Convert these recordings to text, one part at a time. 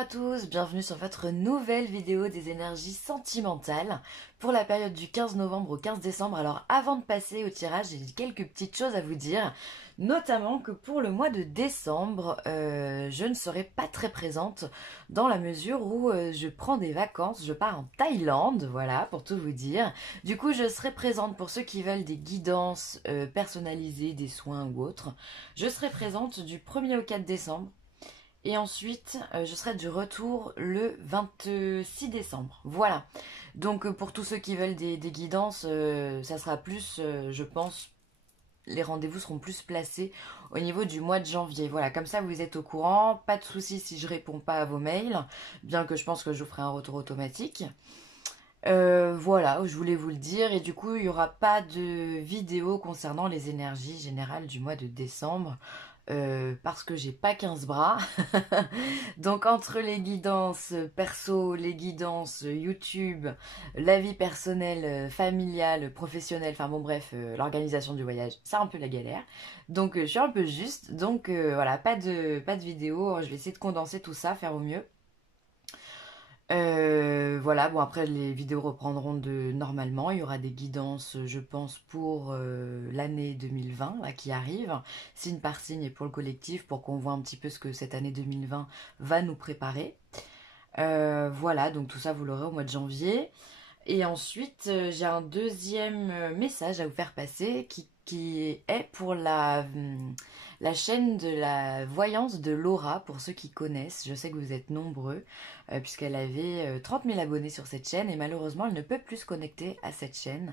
à tous, bienvenue sur votre nouvelle vidéo des énergies sentimentales pour la période du 15 novembre au 15 décembre. Alors avant de passer au tirage, j'ai quelques petites choses à vous dire, notamment que pour le mois de décembre, je ne serai pas très présente dans la mesure où je prends des vacances, je pars en Thaïlande, voilà, pour tout vous dire. Du coup, je serai présente pour ceux qui veulent des guidances personnalisées, des soins ou autres. Je serai présente du 1er au 4 décembre. Et ensuite, je serai de retour le 26 décembre. Voilà. Donc, pour tous ceux qui veulent des guidances, ça sera plus, je pense, les rendez-vous seront plus placés au niveau du mois de janvier. Voilà, comme ça, vous êtes au courant. Pas de souci si je réponds pas à vos mails, bien que je pense que je vous ferai un retour automatique. Voilà, je voulais vous le dire. Et du coup, il n'y aura pas de vidéo concernant les énergies générales du mois de décembre. Parce que j'ai pas 15 bras. Donc entre les guidances perso, les guidances YouTube, la vie personnelle, familiale, professionnelle, enfin bon bref, l'organisation du voyage, c'est un peu la galère. Donc je suis un peu juste. Donc voilà, pas de vidéo. Je vais essayer de condenser tout ça, faire au mieux. Voilà, bon après les vidéos reprendront de normalement, il y aura des guidances je pense pour l'année 2020 là, qui arrive, signe par signe et pour le collectif pour qu'on voit un petit peu ce que cette année 2020 va nous préparer. Voilà, donc tout ça vous l'aurez au mois de janvier. Et ensuite j'ai un deuxième message à vous faire passer qui est pour la chaîne de la voyance de Laura, pour ceux qui connaissent. Je sais que vous êtes nombreux, puisqu'elle avait 30 000 abonnés sur cette chaîne, et malheureusement, elle ne peut plus se connecter à cette chaîne.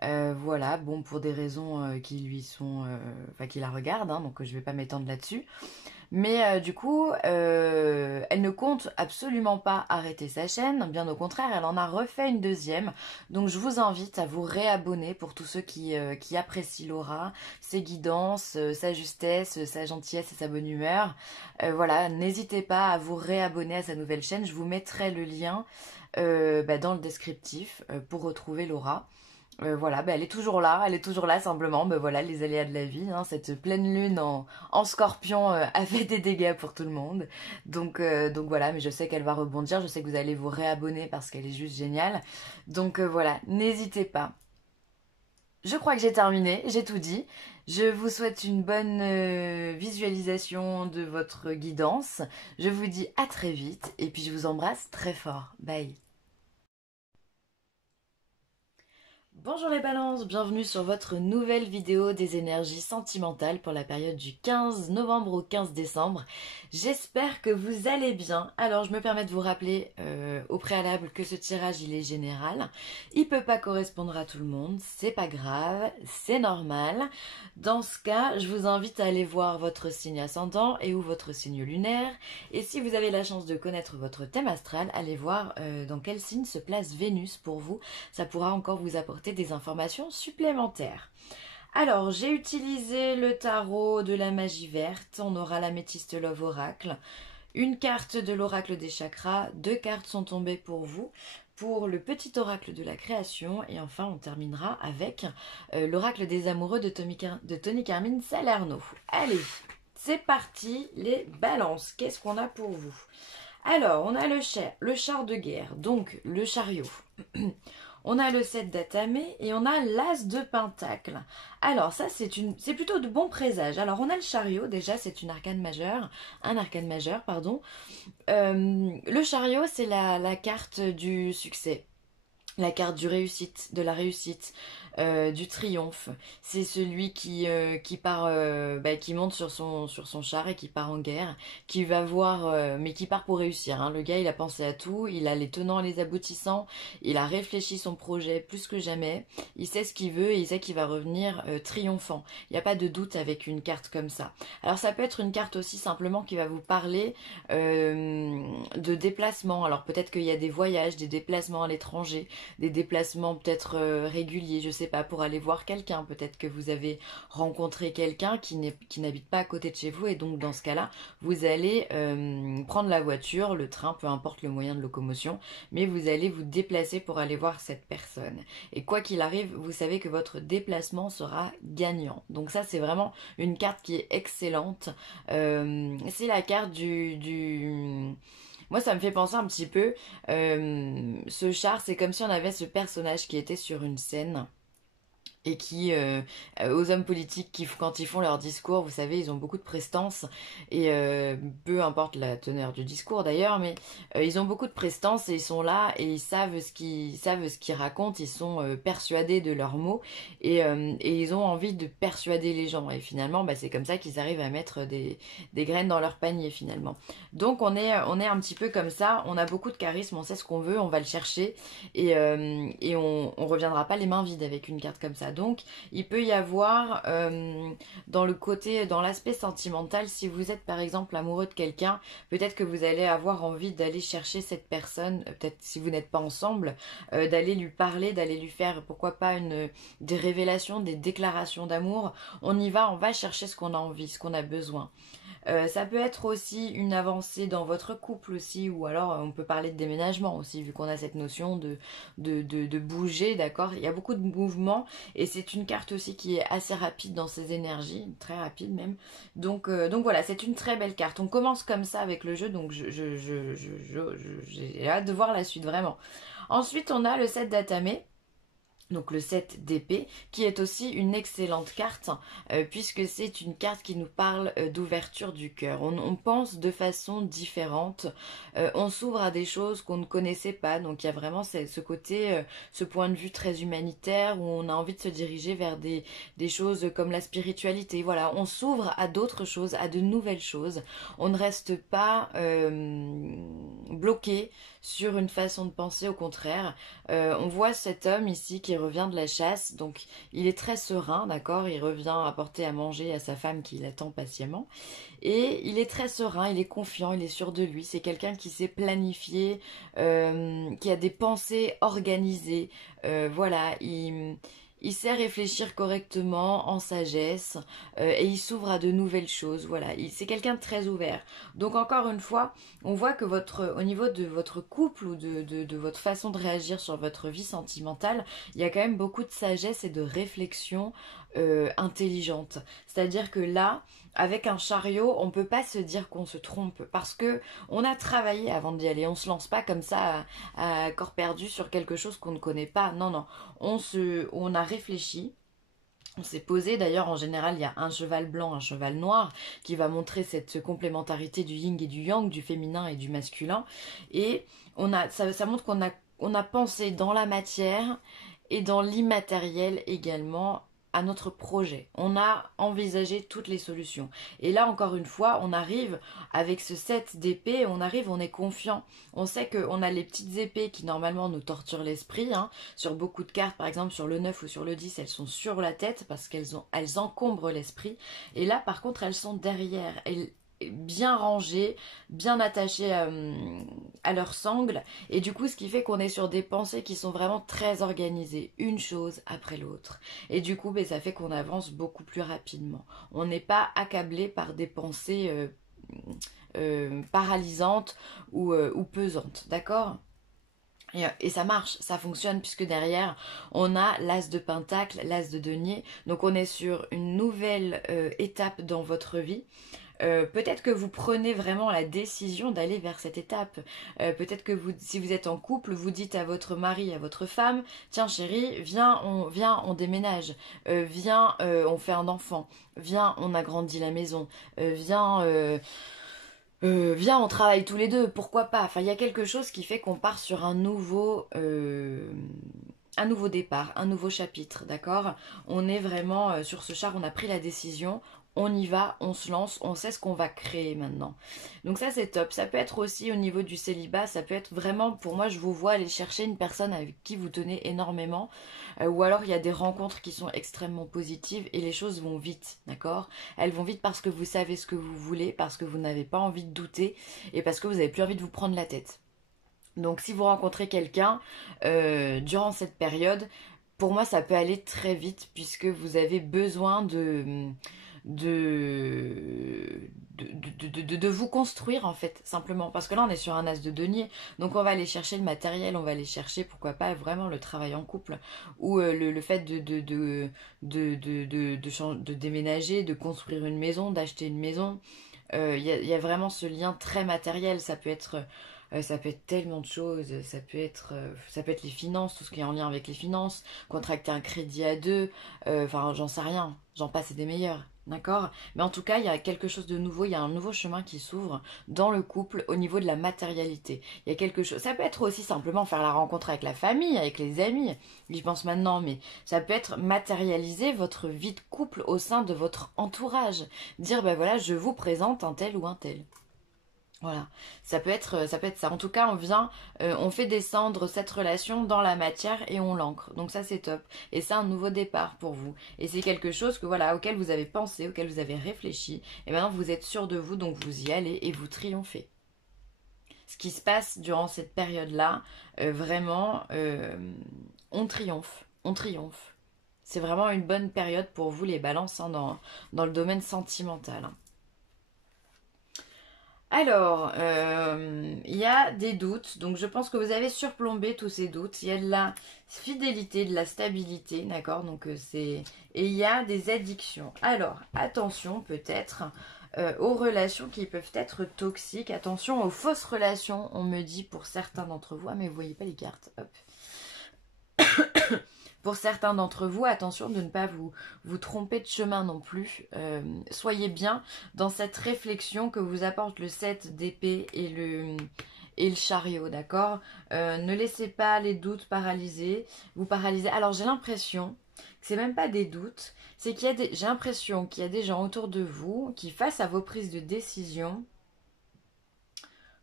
Voilà, bon, pour des raisons qui lui sont... Enfin, qui la regardent, hein, donc je vais pas m'étendre là-dessus. Mais du coup, elle ne compte absolument pas arrêter sa chaîne, bien au contraire, elle en a refait une deuxième. Donc je vous invite à vous réabonner pour tous ceux qui apprécient Laura, ses guidances, sa justesse, sa gentillesse et sa bonne humeur. Voilà, n'hésitez pas à vous réabonner à sa nouvelle chaîne, je vous mettrai le lien dans le descriptif pour retrouver Laura. Voilà, elle est toujours là simplement, voilà, les aléas de la vie, hein, cette pleine lune en scorpion a fait des dégâts pour tout le monde, donc voilà, mais je sais qu'elle va rebondir, je sais que vous allez vous réabonner parce qu'elle est juste géniale, donc voilà, n'hésitez pas. Je crois que j'ai terminé, j'ai tout dit, je vous souhaite une bonne visualisation de votre guidance, je vous dis à très vite, et puis je vous embrasse très fort, bye. Bonjour les balances, bienvenue sur votre nouvelle vidéo des énergies sentimentales pour la période du 15 novembre au 15 décembre. J'espère que vous allez bien. Alors je me permets de vous rappeler au préalable que ce tirage il est général. Il peut pas correspondre à tout le monde, c'est pas grave, c'est normal. Dans ce cas, je vous invite à aller voir votre signe ascendant et ou votre signe lunaire. Et si vous avez la chance de connaître votre thème astral, allez voir dans quel signe se place Vénus pour vous. Ça pourra encore vous apporter des informations supplémentaires. Alors, j'ai utilisé le tarot de la magie verte. On aura l'améthyste Love Oracle. Une carte de l'oracle des chakras. 2 cartes sont tombées pour vous. Pour le petit oracle de la création. Et enfin, on terminera avec l'oracle des amoureux de Tony Carmine Salerno. Allez, c'est parti les balances. Qu'est-ce qu'on a pour vous? Alors, on a le char de guerre, donc le chariot. On a le 7 d'atamé et on a l'as de pentacle. Alors ça c'est plutôt de bons présages. Alors on a le chariot, déjà c'est un arcane majeur, pardon. Le chariot c'est la carte du succès. La carte de la réussite, du triomphe. C'est celui qui part, qui monte sur son char et qui part en guerre, qui va voir, mais qui part pour réussir. Hein. Le gars, il a pensé à tout, il a les tenants, les aboutissants, il a réfléchi son projet plus que jamais. Il sait ce qu'il veut et il sait qu'il va revenir triomphant. Il n'y a pas de doute avec une carte comme ça. Alors ça peut être une carte aussi simplement qui va vous parler de déplacement. Alors peut-être qu'il y a des voyages, des déplacements à l'étranger, des déplacements peut-être réguliers, je sais pas, pour aller voir quelqu'un. Peut-être que vous avez rencontré quelqu'un qui n'habite pas à côté de chez vous et donc dans ce cas-là, vous allez prendre la voiture, le train, peu importe le moyen de locomotion, mais vous allez vous déplacer pour aller voir cette personne. Et quoi qu'il arrive, vous savez que votre déplacement sera gagnant. Donc ça, c'est vraiment une carte qui est excellente. C'est la carte Moi, ça me fait penser un petit peu, ce char, c'est comme si on avait ce personnage qui était sur une scène et qui, aux hommes politiques, quand ils font leur discours, vous savez, ils ont beaucoup de prestance, et peu importe la teneur du discours d'ailleurs, mais ils ont beaucoup de prestance et ils sont là et ils savent ce qu'ils racontent, ils sont persuadés de leurs mots, et ils ont envie de persuader les gens, et finalement, bah, c'est comme ça qu'ils arrivent à mettre des graines dans leur panier finalement. Donc on est un petit peu comme ça, on a beaucoup de charisme, on sait ce qu'on veut, on va le chercher, et on reviendra pas les mains vides avec une carte comme ça. Donc il peut y avoir dans l'aspect sentimental, si vous êtes par exemple amoureux de quelqu'un, peut-être que vous allez avoir envie d'aller chercher cette personne, peut-être si vous n'êtes pas ensemble, d'aller lui parler, d'aller lui faire pourquoi pas des révélations, des déclarations d'amour. On y va, on va chercher ce qu'on a envie, ce qu'on a besoin. Ça peut être aussi une avancée dans votre couple aussi, ou alors on peut parler de déménagement aussi, vu qu'on a cette notion de bouger, d'accord. Il y a beaucoup de mouvements, et c'est une carte aussi qui est assez rapide dans ses énergies, très rapide même. Donc voilà, c'est une très belle carte. On commence comme ça avec le jeu, donc j'ai hâte de voir la suite, vraiment. Ensuite, on a le 7 d'Atame. Donc le 7 d'épée, qui est aussi une excellente carte, puisque c'est une carte qui nous parle d'ouverture du cœur. On pense de façon différente, on s'ouvre à des choses qu'on ne connaissait pas, donc il y a vraiment ce côté, ce point de vue très humanitaire, où on a envie de se diriger vers des choses comme la spiritualité. Voilà, on s'ouvre à d'autres choses, à de nouvelles choses. On ne reste pas bloqué sur une façon de penser, au contraire. On voit cet homme ici qui revient de la chasse, donc il est très serein, d'accord. Il revient apporter à manger à sa femme qui l'attend patiemment, et il est très serein, il est confiant, il est sûr de lui. C'est quelqu'un qui sait planifier, qui a des pensées organisées. Voilà, il sait réfléchir correctement, en sagesse, et il s'ouvre à de nouvelles choses. Voilà, c'est quelqu'un de très ouvert. Donc encore une fois, on voit que au niveau de votre couple, ou de votre façon de réagir sur votre vie sentimentale, il y a quand même beaucoup de sagesse et de réflexion intelligente. C'est-à-dire que là, avec un chariot, on peut pas se dire qu'on se trompe, parce que on a travaillé avant d'y aller. On se lance pas comme ça à corps perdu sur quelque chose qu'on ne connaît pas. Non, non. On a réfléchi. On s'est posé. D'ailleurs, en général, il y a un cheval blanc, un cheval noir, qui va montrer cette complémentarité du yin et du yang, du féminin et du masculin. Et ça montre qu'on a pensé dans la matière et dans l'immatériel également à notre projet. On a envisagé toutes les solutions. Et là, encore une fois, on arrive avec ce 7 d'épée, on est confiant. On sait qu'on a les petites épées qui normalement nous torturent l'esprit, hein. Sur beaucoup de cartes, par exemple sur le 9 ou sur le 10, elles sont sur la tête parce elles encombrent l'esprit. Et là, par contre, elles sont derrière. Bien rangées, bien attachées à leur sangle, et du coup ce qui fait qu'on est sur des pensées qui sont vraiment très organisées, une chose après l'autre, et du coup ça fait qu'on avance beaucoup plus rapidement. On n'est pas accablé par des pensées paralysantes ou pesantes, d'accord. Et ça marche, ça fonctionne, puisque derrière on a l'as de pentacle, l'as de denier, donc on est sur une nouvelle étape dans votre vie. Peut-être que vous prenez vraiment la décision d'aller vers cette étape. Peut-être que si vous êtes en couple, vous dites à votre mari, à votre femme, tiens chérie, viens, on déménage, viens, on fait un enfant, viens, on agrandit la maison, viens, on travaille tous les deux, pourquoi pas. Enfin, il y a quelque chose qui fait qu'on part sur un nouveau départ, un nouveau chapitre, d'accord. On est vraiment sur ce char, on a pris la décision, on y va, on se lance, on sait ce qu'on va créer maintenant. Donc ça, c'est top. Ça peut être aussi au niveau du célibat, ça peut être vraiment, pour moi, je vous vois aller chercher une personne avec qui vous tenez énormément, ou alors il y a des rencontres qui sont extrêmement positives et les choses vont vite, d'accord. Elles vont vite parce que vous savez ce que vous voulez, parce que vous n'avez pas envie de douter, et parce que vous n'avez plus envie de vous prendre la tête. Donc si vous rencontrez quelqu'un durant cette période, pour moi ça peut aller très vite, puisque vous avez besoin de, de vous construire, en fait, simplement. Parce que là on est sur un as de denier, donc on va aller chercher le matériel, on va aller chercher pourquoi pas vraiment le travail en couple, ou le fait de déménager, de construire une maison, d'acheter une maison. Il y a vraiment ce lien très matériel. Ça peut être Ça peut être tellement de choses, ça peut être les finances, tout ce qui est en lien avec les finances, contracter un crédit à deux, enfin j'en sais rien, j'en passe et des meilleurs, d'accord? Mais en tout cas, il y a quelque chose de nouveau, il y a un nouveau chemin qui s'ouvre dans le couple au niveau de la matérialité. Il y a quelque chose, ça peut être aussi simplement faire la rencontre avec la famille, avec les amis, j'y pense maintenant, mais ça peut être matérialiser votre vie de couple au sein de votre entourage. Dire, ben voilà, je vous présente un tel ou un tel. Voilà, ça peut être ça. En tout cas, on fait descendre cette relation dans la matière et on l'ancre. Donc ça, c'est top. Et c'est un nouveau départ pour vous. Et c'est quelque chose que voilà, auquel vous avez pensé, auquel vous avez réfléchi. Et maintenant, vous êtes sûr de vous, donc vous y allez et vous triomphez. Ce qui se passe durant cette période-là, vraiment, on triomphe, on triomphe. C'est vraiment une bonne période pour vous, les balances, hein, dans le domaine sentimental, hein. Alors, il y a des doutes, donc je pense que vous avez surplombé tous ces doutes. Il y a de la fidélité, de la stabilité, d'accord? Donc c'est et il y a des addictions. Alors, attention peut-être aux relations qui peuvent être toxiques. Attention aux fausses relations, on me dit pour certains d'entre vous. Ah mais vous voyez pas les cartes, hop. Pour certains d'entre vous, attention de ne pas vous tromper de chemin non plus. Soyez bien dans cette réflexion que vous apporte le 7 d'épée et le chariot, d'accord? Ne laissez pas les doutes vous paralyser. Alors j'ai l'impression que c'est même pas des doutes, c'est j'ai l'impression qu'il y a des gens autour de vous qui, face à vos prises de décision,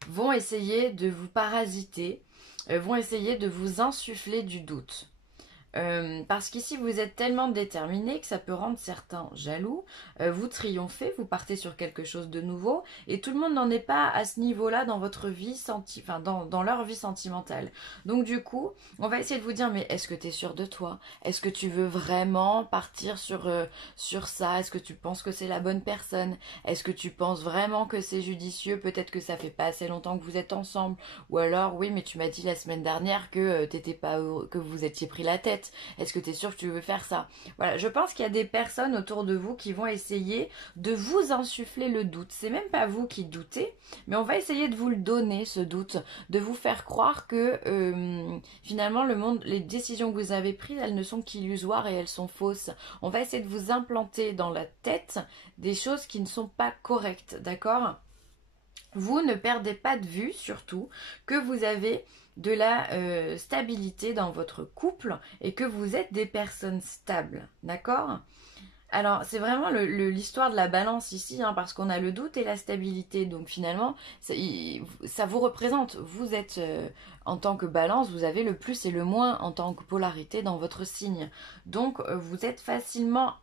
vont essayer de vous parasiter, vont essayer de vous insuffler du doute. Parce qu'ici vous êtes tellement déterminé que ça peut rendre certains jaloux, vous triomphez, vous partez sur quelque chose de nouveau et tout le monde n'en est pas à ce niveau-là dans votre vie, enfin dans leur vie sentimentale. Donc du coup, on va essayer de vous dire mais est-ce que tu es sûr de toi? Est-ce que tu veux vraiment partir sur ça? Est-ce que tu penses que c'est la bonne personne? Est-ce que tu penses vraiment que c'est judicieux? Peut-être que ça fait pas assez longtemps que vous êtes ensemble ou alors oui mais tu m'as dit la semaine dernière que t'étais pas heureux, que vous étiez pris la tête. Est-ce que tu es sûr que tu veux faire ça? Voilà, je pense qu'il y a des personnes autour de vous qui vont essayer de vous insuffler le doute. C'est même pas vous qui doutez, mais on va essayer de vous le donner, ce doute, de vous faire croire que finalement le monde, les décisions que vous avez prises, elles ne sont qu'illusoires et elles sont fausses. On va essayer de vous implanter dans la tête des choses qui ne sont pas correctes, d'accord? Vous ne perdez pas de vue, surtout, que vous avez de la stabilité dans votre couple et que vous êtes des personnes stables, d'accord? Alors, c'est vraiment l'histoire de la balance ici, hein, parce qu'on a le doute et la stabilité. Donc finalement, ça vous représente. Vous êtes, en tant que balance, vous avez le plus et le moins en tant que polarité dans votre signe. Donc, vous êtes facilement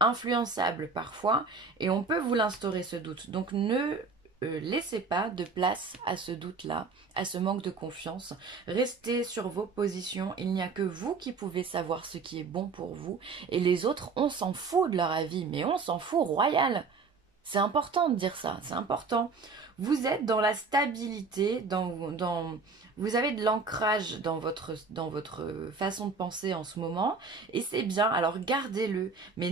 influençable parfois et on peut vous l'instaurer ce doute. Donc ne laissez pas de place à ce doute-là, à ce manque de confiance. Restez sur vos positions. Il n'y a que vous qui pouvez savoir ce qui est bon pour vous. Et les autres, on s'en fout de leur avis, mais on s'en fout royal. C'est important de dire ça, c'est important. Vous êtes dans la stabilité, vous avez de l'ancrage dans votre façon de penser en ce moment, et c'est bien, alors gardez-le, mais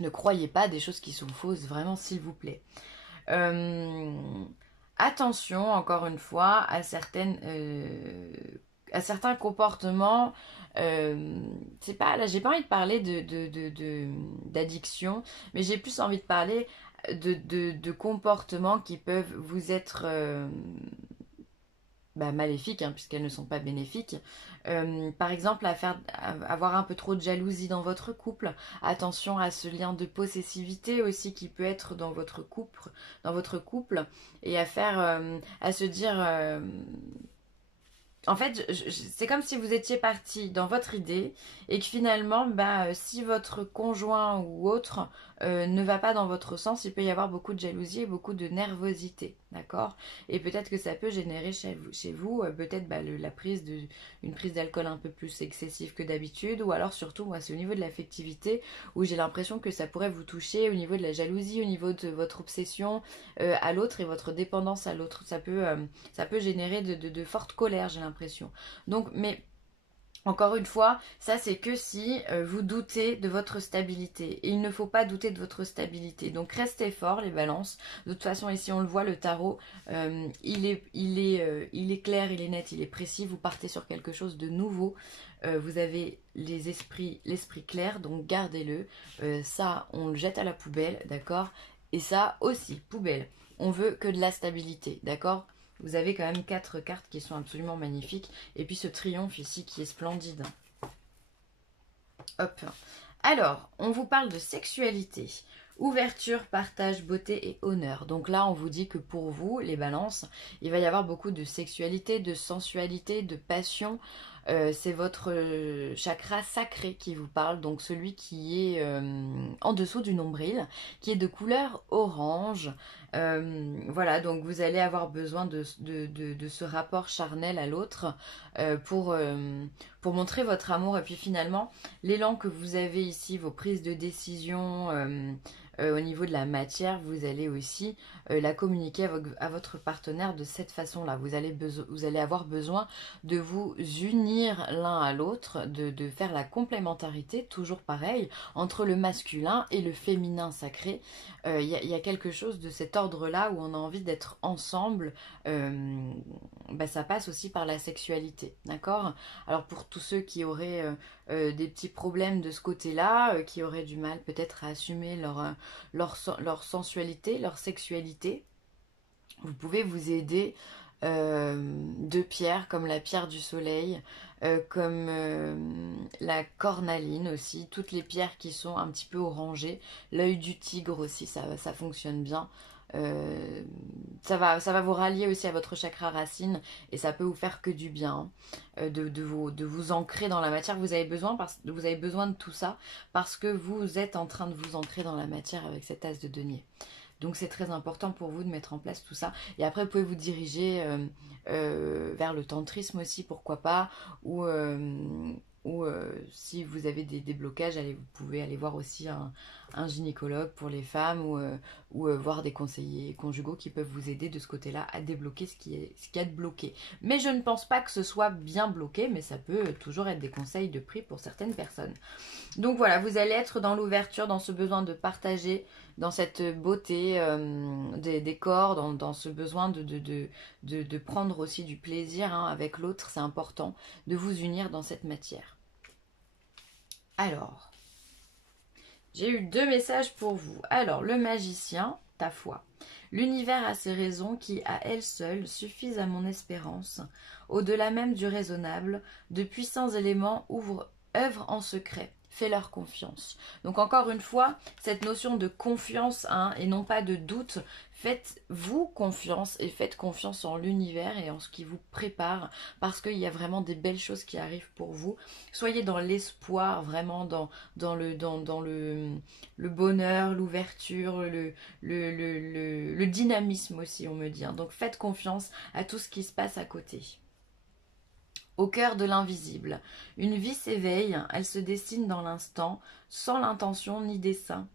ne croyez pas des choses qui sont fausses, vraiment, s'il vous plaît. Attention, encore une fois, à certains comportements. C'est pas là, j'ai pas envie de parler d'addiction, mais j'ai plus envie de parler de comportements qui peuvent vous être maléfiques, hein, puisqu'elles ne sont pas bénéfiques. Par exemple, avoir un peu trop de jalousie dans votre couple. Attention à ce lien de possessivité aussi qui peut être dans votre couple, et à se dire en fait, c'est comme si vous étiez parti dans votre idée et que finalement, si votre conjoint ou autre ne va pas dans votre sens, il peut y avoir beaucoup de jalousie et beaucoup de nervosité, d'accord? Et peut-être que ça peut générer chez vous peut-être une prise d'alcool un peu plus excessive que d'habitude, ou alors surtout, moi, c'est au niveau de l'affectivité où j'ai l'impression que ça pourrait vous toucher, au niveau de la jalousie, au niveau de votre obsession à l'autre et votre dépendance à l'autre. Ça peut générer de fortes colères, j'ai l'impression. Donc, mais Encore une fois, ça c'est que si vous doutez de votre stabilité. Et il ne faut pas douter de votre stabilité. Donc restez fort les balances. De toute façon ici on le voit, le tarot, il est clair, il est net, il est précis. Vous partez sur quelque chose de nouveau. Vous avez l'esprit clair, donc gardez-le. Ça on le jette à la poubelle, d'accord? Et ça aussi, poubelle. On veut que de la stabilité, d'accord? Vous avez quand même 4 cartes qui sont absolument magnifiques. Et puis ce triomphe ici qui est splendide. Hop. Alors, on vous parle de sexualité. Ouverture, partage, beauté et honneur. Donc là, on vous dit que pour vous, les balances, il va y avoir beaucoup de sexualité, de sensualité, de passion. C'est votre chakra sacré qui vous parle, donc celui qui est en dessous du nombril, qui est de couleur orange. Voilà, donc vous allez avoir besoin de ce rapport charnel à l'autre pour montrer votre amour. Et puis finalement, l'élan que vous avez ici, vos prises de décision au niveau de la matière, vous allez aussi la communiquer à votre partenaire de cette façon-là. Vous allez avoir besoin de vous unir l'un à l'autre, de faire la complémentarité, toujours pareil, entre le masculin et le féminin sacré. Y a quelque chose de cet ordre-là où on a envie d'être ensemble. Ça passe aussi par la sexualité, d'accord? Alors pour tous ceux qui auraient des petits problèmes de ce côté-là, qui auraient du mal peut-être à assumer leur sensualité, leur sexualité, vous pouvez vous aider de pierres comme la pierre du soleil, comme la cornaline aussi, toutes les pierres qui sont un petit peu orangées, l'œil du tigre aussi, ça fonctionne bien. Ça va vous rallier aussi à votre chakra racine et ça peut vous faire que du bien, de vous ancrer dans la matière. Vous avez besoin de tout ça parce que vous êtes en train de vous ancrer dans la matière avec cet as de denier. Donc c'est très important pour vous de mettre en place tout ça. Et après vous pouvez vous diriger vers le tantrisme aussi, pourquoi pas, ou si vous avez des blocages, vous pouvez aller voir aussi un gynécologue pour les femmes ou voir des conseillers conjugaux qui peuvent vous aider de ce côté-là à débloquer ce qui est bloqué. Mais je ne pense pas que ce soit bien bloqué, mais ça peut toujours être des conseils de prix pour certaines personnes. Donc voilà, vous allez être dans l'ouverture, dans ce besoin de partager, dans cette beauté des corps, dans ce besoin de prendre aussi du plaisir avec l'autre, c'est important, de vous unir dans cette matière. Alors, j'ai eu 2 messages pour vous. Alors, le magicien, ta foi. L'univers a ses raisons qui, à elles seules, suffisent à mon espérance. Au-delà même du raisonnable, de puissants éléments œuvrent en secret. Fais-leur confiance. Donc encore une fois, cette notion de confiance et non pas de doute, faites-vous confiance et faites confiance en l'univers et en ce qui vous prépare parce qu'il y a vraiment des belles choses qui arrivent pour vous. Soyez dans l'espoir, vraiment dans le bonheur, l'ouverture, le dynamisme aussi on me dit. Donc faites confiance à tout ce qui se passe à côté. Au cœur de l'invisible, une vie s'éveille, elle se dessine dans l'instant, sans l'intention ni dessein.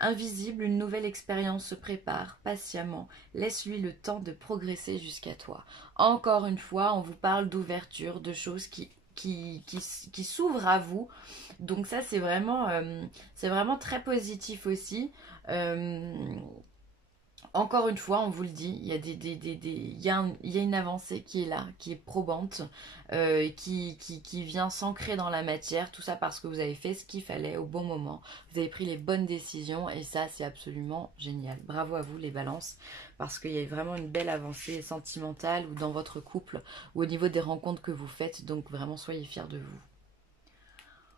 Invisible, une nouvelle expérience se prépare, patiemment, laisse-lui le temps de progresser jusqu'à toi. Encore une fois, on vous parle d'ouverture, de choses qui s'ouvrent à vous. Donc ça, c'est vraiment très positif aussi. Encore une fois, on vous le dit, il y a une avancée qui est là, qui est probante, qui vient s'ancrer dans la matière, tout ça parce que vous avez fait ce qu'il fallait au bon moment, vous avez pris les bonnes décisions et ça c'est absolument génial. Bravo à vous les balances, parce qu'il y a vraiment une belle avancée sentimentale ou dans votre couple ou au niveau des rencontres que vous faites, donc vraiment soyez fiers de vous.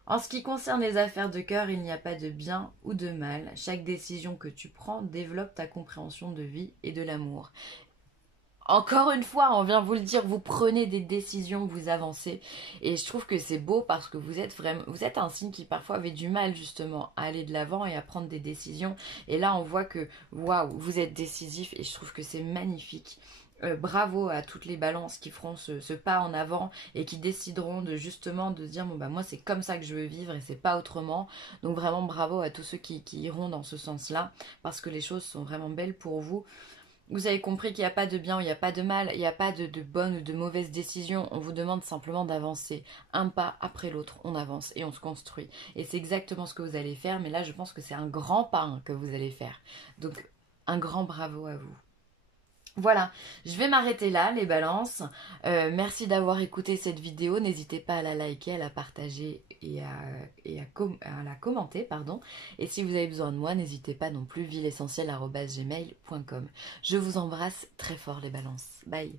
En ce qui concerne les affaires de cœur, il n'y a pas de bien ou de mal. Chaque décision que tu prends développe ta compréhension de vie et de l'amour. Encore une fois, on vient vous le dire, vous prenez des décisions, vous avancez. Et je trouve que c'est beau parce que vous êtes un signe qui parfois avait du mal justement à aller de l'avant et à prendre des décisions. Et là, on voit que, waouh, vous êtes décisif et je trouve que c'est magnifique. Bravo à toutes les balances qui feront ce pas en avant et qui décideront de justement de se dire bon bah moi c'est comme ça que je veux vivre et c'est pas autrement. Donc vraiment bravo à tous ceux qui iront dans ce sens là parce que les choses sont vraiment belles pour vous. Vous avez compris qu'il n'y a pas de bien ou il n'y a pas de mal, il n'y a pas de bonne ou de mauvaise décision. On vous demande simplement d'avancer. Un pas après l'autre, on avance et on se construit. Et c'est exactement ce que vous allez faire, mais là je pense que c'est un grand pas hein, que vous allez faire. Donc un grand bravo à vous. Voilà, je vais m'arrêter là les balances. Merci d'avoir écouté cette vidéo. N'hésitez pas à la liker, à la partager à la commenter. Pardon. Et si vous avez besoin de moi, n'hésitez pas non plus, vileessentielle@gmail.com. Je vous embrasse très fort les balances. Bye.